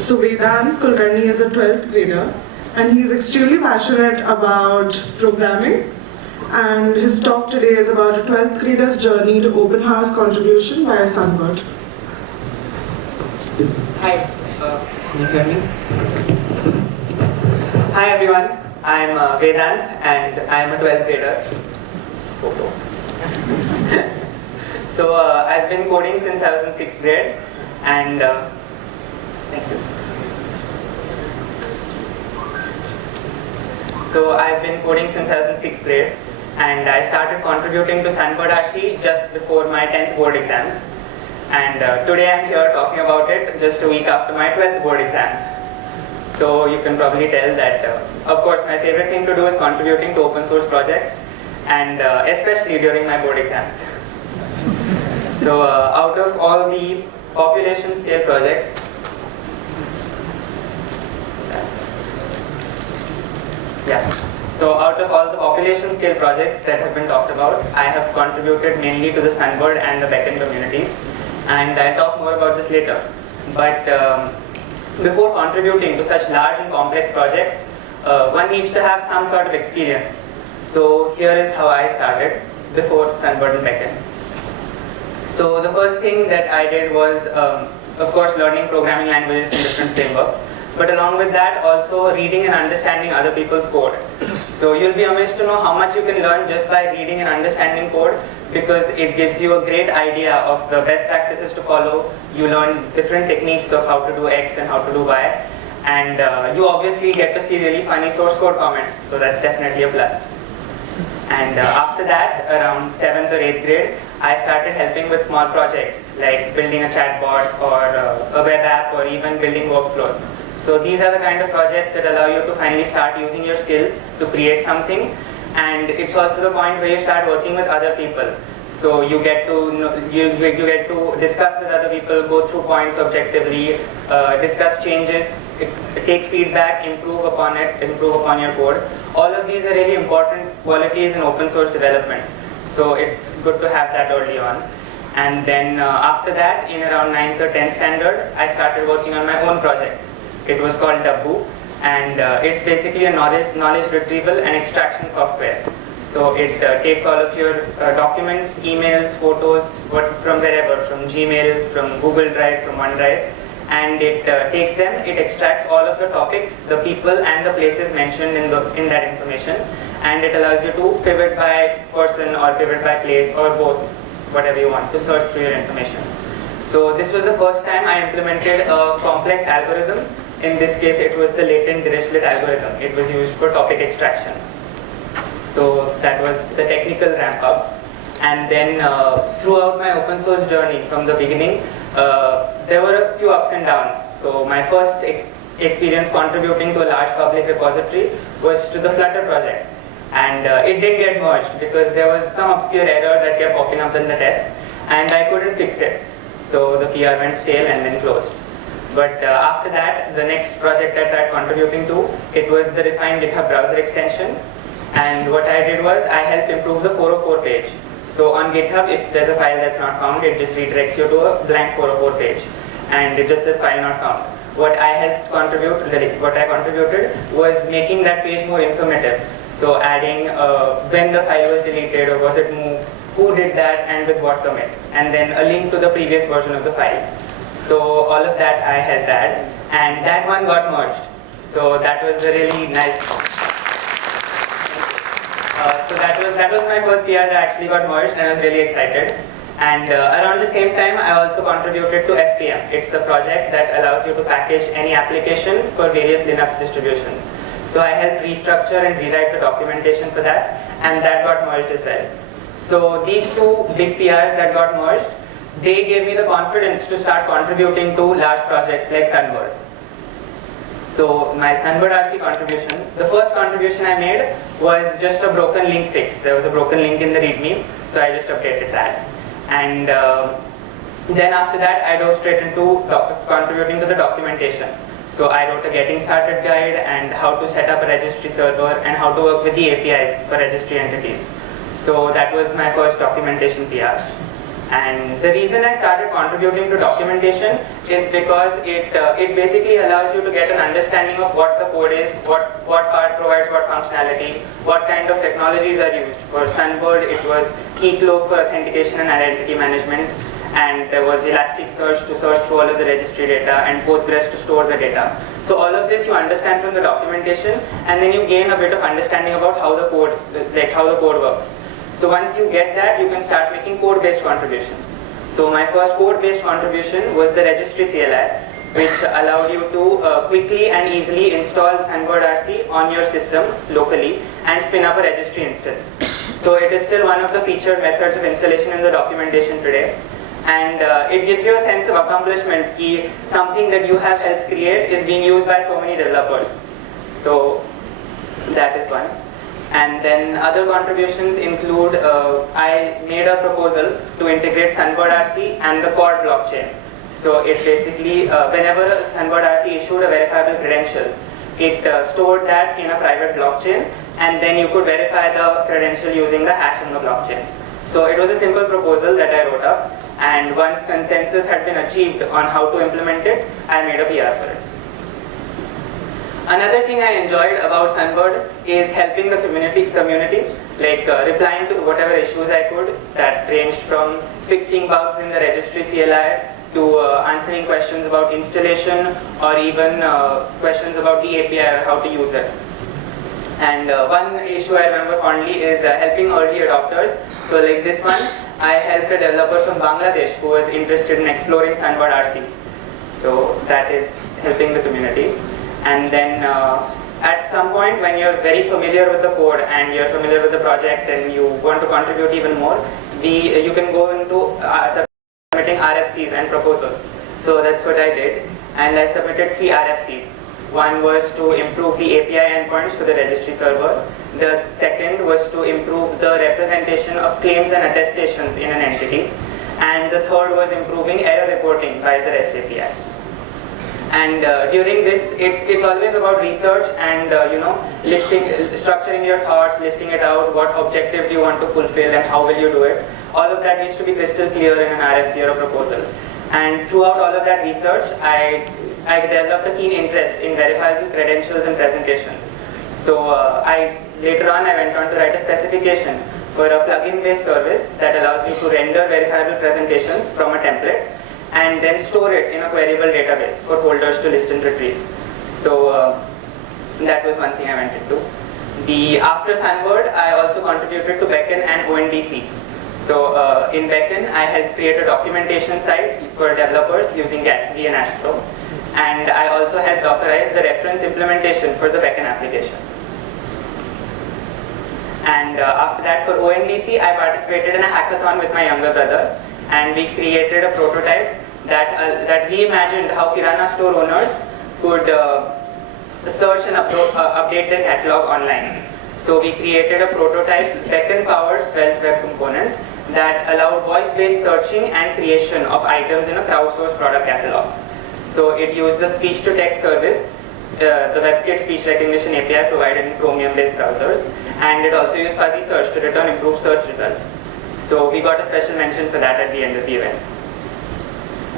So Vedant Kulkarni is a 12th grader and he is extremely passionate about programming, and his talk today is about a 12th grader's journey to open house contribution via Sunbird. Hi, can you hear me? Hi everyone, I'm Vedant and I'm a 12th grader. So I've been coding since I was in 6th grade and thank you. So I've been coding since I was in 6th grade and I started contributing to Sunbird RC just before my 10th board exams. And today I'm here talking about it just a week after my 12th board exams. So you can probably tell that, of course, my favorite thing to do is contributing to open source projects, and especially during my board exams. So out of all the population scale projects, So out of all the population scale projects that have been talked about, I have contributed mainly to the Sunbird and the Beacon communities, and I'll talk more about this later. But before contributing to such large and complex projects, one needs to have some sort of experience. So here is how I started before Sunbird and Beacon. So the first thing that I did was, of course, learning programming languages and different frameworks. But along with that, also reading and understanding other people's code. So you'll be amazed to know how much you can learn just by reading and understanding code, because it gives you a great idea of the best practices to follow. You learn different techniques of how to do X and how to do Y. And you obviously get to see really funny source code comments, so that's definitely a plus. And after that, around 7th or 8th grade, I started helping with small projects like building a chatbot or a web app or even building workflows. So these are the kind of projects that allow you to finally start using your skills to create something, and it's also the point where you start working with other people. So you get to you get to discuss with other people, go through points objectively, discuss changes, take feedback, improve upon it, improve upon your code. All of these are really important qualities in open source development. So it's good to have that early on. And then after that, in around 9th or 10th standard, I started working on my own project. It was called Dabbu, and it's basically a knowledge retrieval and extraction software. So it takes all of your documents, emails, photos, from wherever, from Gmail, from Google Drive, from OneDrive, and it takes them, it extracts all of the topics, the people and the places mentioned in that information, and it allows you to pivot by person or pivot by place or both, whatever you want, to search through your information. So this was the first time I implemented a complex algorithm. In this case, it was the latent Dirichlet algorithm. It was used for topic extraction. So that was the technical ramp up. And then throughout my open source journey from the beginning, there were a few ups and downs. So my first experience contributing to a large public repository was to the Flutter project. And it didn't get merged because there was some obscure error that kept popping up in the tests, and I couldn't fix it. So the PR went stale and then closed. But after that, the next project that I was contributing to, it was the refined GitHub browser extension. And what I did was I helped improve the 404 page. So on GitHub, if there's a file that's not found, it just redirects you to a blank 404 page, and it just says file not found. What I contributed was making that page more informative. So adding when the file was deleted or was it moved, who did that and with what commit, and then a link to the previous version of the file. So all of that I helped add, and that one got merged. So that was a really nice. So that was my first PR that actually got merged, and I was really excited. And around the same time, I also contributed to FPM. It's a project that allows you to package any application for various Linux distributions. So I helped restructure and rewrite the documentation for that, and that got merged as well. So these two big PRs that got merged, they gave me the confidence to start contributing to large projects like Sunbird. So my Sunbird RC contribution, the first contribution I made was just a broken link fix. There was a broken link in the README, so I just updated that. And then after that, I dove straight into contributing to the documentation. So I wrote a getting started guide and how to set up a registry server and how to work with the APIs for registry entities. So that was my first documentation PR. And the reason I started contributing to documentation is because it basically allows you to get an understanding of what the code is, what part provides what functionality, what kind of technologies are used. For Sunbird, it was Keycloak for authentication and identity management, and there was Elasticsearch to search through all of the registry data, and Postgres to store the data. So all of this you understand from the documentation, and then you gain a bit of understanding about how the code, how the code works. So once you get that, you can start making code-based contributions. So my first code-based contribution was the registry CLI, which allowed you to quickly and easily install Sunbird RC on your system locally and spin up a registry instance. So it is still one of the featured methods of installation in the documentation today. And it gives you a sense of accomplishment that something that you have helped create is being used by so many developers. So that is one. And then other contributions include, I made a proposal to integrate Sunbird RC and the Cord blockchain. So it basically, whenever Sunbird RC issued a verifiable credential, it stored that in a private blockchain, and then you could verify the credential using the hash on the blockchain. So it was a simple proposal that I wrote up, and once consensus had been achieved on how to implement it, I made a PR for it. Another thing I enjoyed about Sunbird is helping the community, like replying to whatever issues I could, that ranged from fixing bugs in the registry CLI to answering questions about installation, or even questions about the API or how to use it. And one issue I remember fondly is helping early adopters. So like this one, I helped a developer from Bangladesh who was interested in exploring Sunbird RC. So that is helping the community. And then at some point when you're very familiar with the code and you're familiar with the project and you want to contribute even more, you can go into submitting RFCs and proposals. So that's what I did, and I submitted 3 RFCs. One was to improve the API endpoints for the registry server. The second was to improve the representation of claims and attestations in an entity. And the third was improving error reporting by the REST API. And during this, it's always about research and structuring your thoughts, listing it out, what objective do you want to fulfill and how will you do it. All of that needs to be crystal clear in an RFC or a proposal. And throughout all of that research, I developed a keen interest in verifiable credentials and presentations. So later on I went on to write a specification for a plugin-based service that allows you to render verifiable presentations from a template and then store it in a queryable database for holders to list and retrieve. So that was one thing I went into. After Sunbird, I also contributed to Beacon and ONDC. So in Beacon, I helped create a documentation site for developers using Gatsby and Astro. And I also helped Dockerize the reference implementation for the Beacon application. And after that, for ONDC, I participated in a hackathon with my younger brother, and we created a prototype that reimagined how Kirana store owners could search and update their catalog online. So we created a prototype Beacon-powered Svelte web component that allowed voice-based searching and creation of items in a crowdsourced product catalog. So it used the speech-to-text service, the WebKit speech recognition API provided in Chromium-based browsers, and it also used fuzzy search to return improved search results. So we got a special mention for that at the end of the event.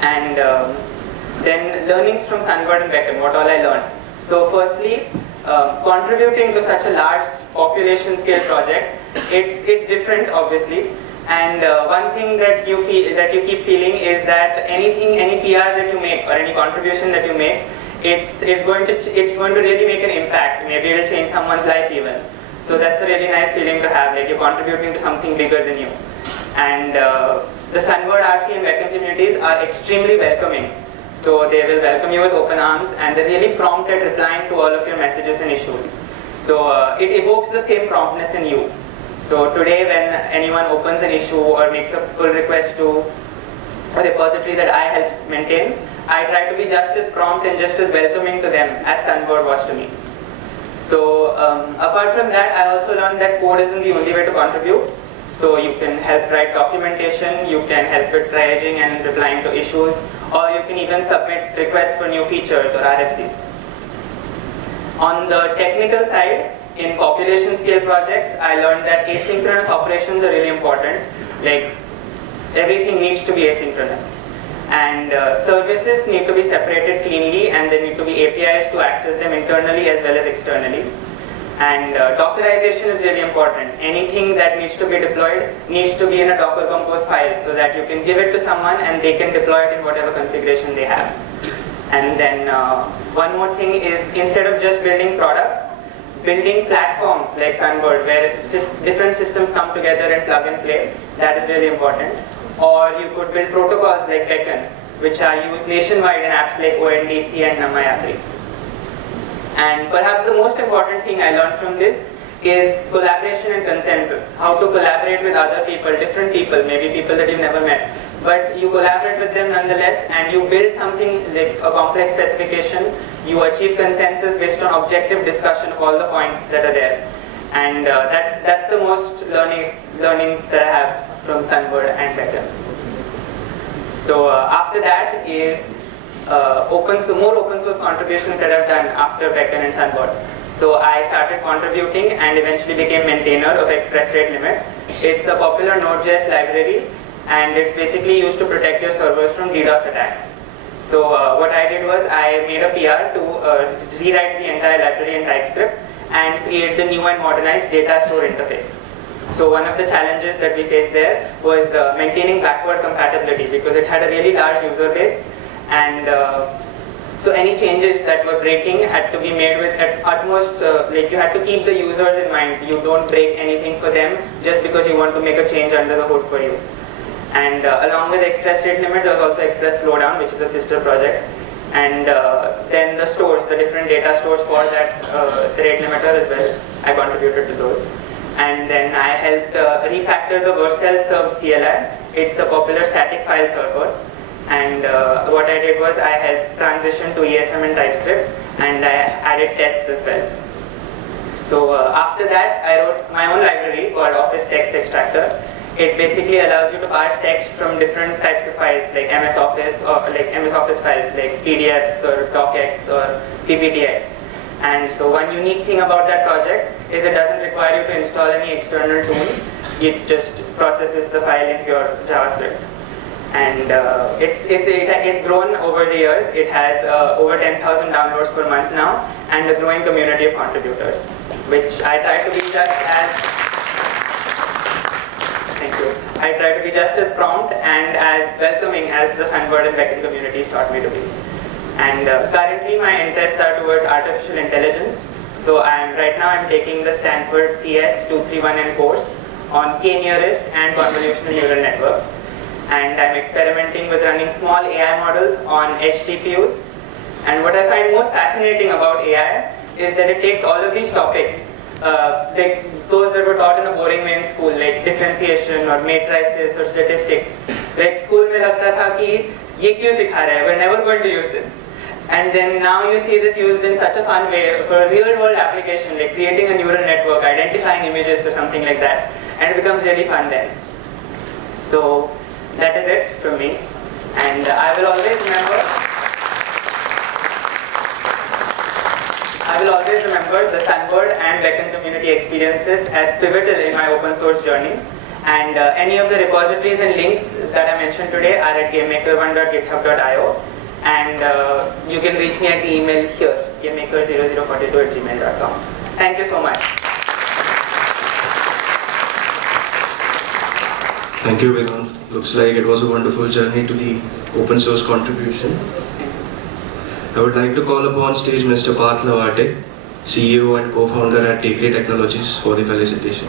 And then learnings from Sunbird and Beacon, what all I learned. So firstly, contributing to such a large population scale project, it's different obviously. And one thing that you keep feeling is that any PR that you make or any contribution that you make, it's going to really make an impact. Maybe it'll change someone's life even. So that's a really nice feeling to have, like you're contributing to something bigger than you. And the Sunbird RC and Beacon communities are extremely welcoming. So they will welcome you with open arms, and they're really prompt at replying to all of your messages and issues. So it evokes the same promptness in you. So today when anyone opens an issue or makes a pull request to a repository that I help maintain, I try to be just as prompt and just as welcoming to them as Sunbird was to me. So apart from that, I also learned that code isn't the only way to contribute. So you can help write documentation, you can help with triaging and replying to issues, or you can even submit requests for new features or RFCs. On the technical side, in population scale projects, I learned that asynchronous operations are really important. Like everything needs to be asynchronous. And services need to be separated cleanly, and there need to be APIs to access them internally as well as externally. And Dockerization is really important. Anything that needs to be deployed needs to be in a Docker Compose file so that you can give it to someone and they can deploy it in whatever configuration they have. And then one more thing is, instead of just building products, building platforms like Sunbird where different systems come together and plug and play, that is really important. Or you could build protocols like Beacon, which are used nationwide in apps like ONDC and Namayatri. And perhaps the most important thing I learned from this is collaboration and consensus. How to collaborate with other people, different people, maybe people that you've never met. But you collaborate with them nonetheless, and you build something like a complex specification. You achieve consensus based on objective discussion of all the points that are there. And that's the most learnings that I have from Sunbird and Beacon. So after that is more open source contributions that I've done after Beacon and Sunbird. So I started contributing and eventually became maintainer of Express Rate Limit. It's a popular Node.js library, and it's basically used to protect your servers from DDoS attacks. So what I did was I made a PR to rewrite the entire library in TypeScript and create the new and modernized data store interface. So one of the challenges that we faced there was maintaining backward compatibility, because it had a really large user base, and so any changes that were breaking had to be made with at utmost, like you had to keep the users in mind. You don't break anything for them just because you want to make a change under the hood for you. And along with Express Rate Limit, there was also Express Slowdown, which is a sister project. And then the stores, the different data stores for that the rate limiter as well, I contributed to those. And then I helped refactor the Vercel Serve CLI. It's a popular static file server. And what I did was I helped transition to ESM and TypeScript, and I added tests as well. So after that, I wrote my own library called Office Text Extractor. It basically allows you to parse text from different types of files like MS Office, or like MS Office files like PDFs or DocX or PPTX. And so one unique thing about that project is it doesn't require you to install any external tool. It just processes the file in pure JavaScript. And it's grown over the years. It has over 10,000 downloads per month now, and a growing community of contributors, which I try to be just as I try to be just as prompt and as welcoming as the Sunbird and Beacon communities taught me to be. And currently my interests are towards artificial intelligence. So right now I'm taking the Stanford CS 231N course on K-nearest and convolutional neural networks. And I'm experimenting with running small AI models on HTPUs. And what I find most fascinating about AI is that it takes all of these topics, like those that were taught in a boring way in school, like differentiation or matrices or statistics. Like school mein lagta tha ki ye kyun sikha raha hai, we're never going to use this. And then now you see this used in such a fun way for a real world application, like creating a neural network, identifying images or something like that. And it becomes really fun then. So that is it from me. And I will always remember the Sunbird and Beacon community experiences as pivotal in my open source journey. And any of the repositories and links that I mentioned today are at gamemaker1.github.io. And you can reach me at the email here, gamemaker0042@gmail.com. Thank you so much. Thank you, Vedant. Looks like it was a wonderful journey to the open source contribution. I would like to call upon stage Mr. Parth Lavate, CEO and co-founder at Takely Technologies, for the felicitation.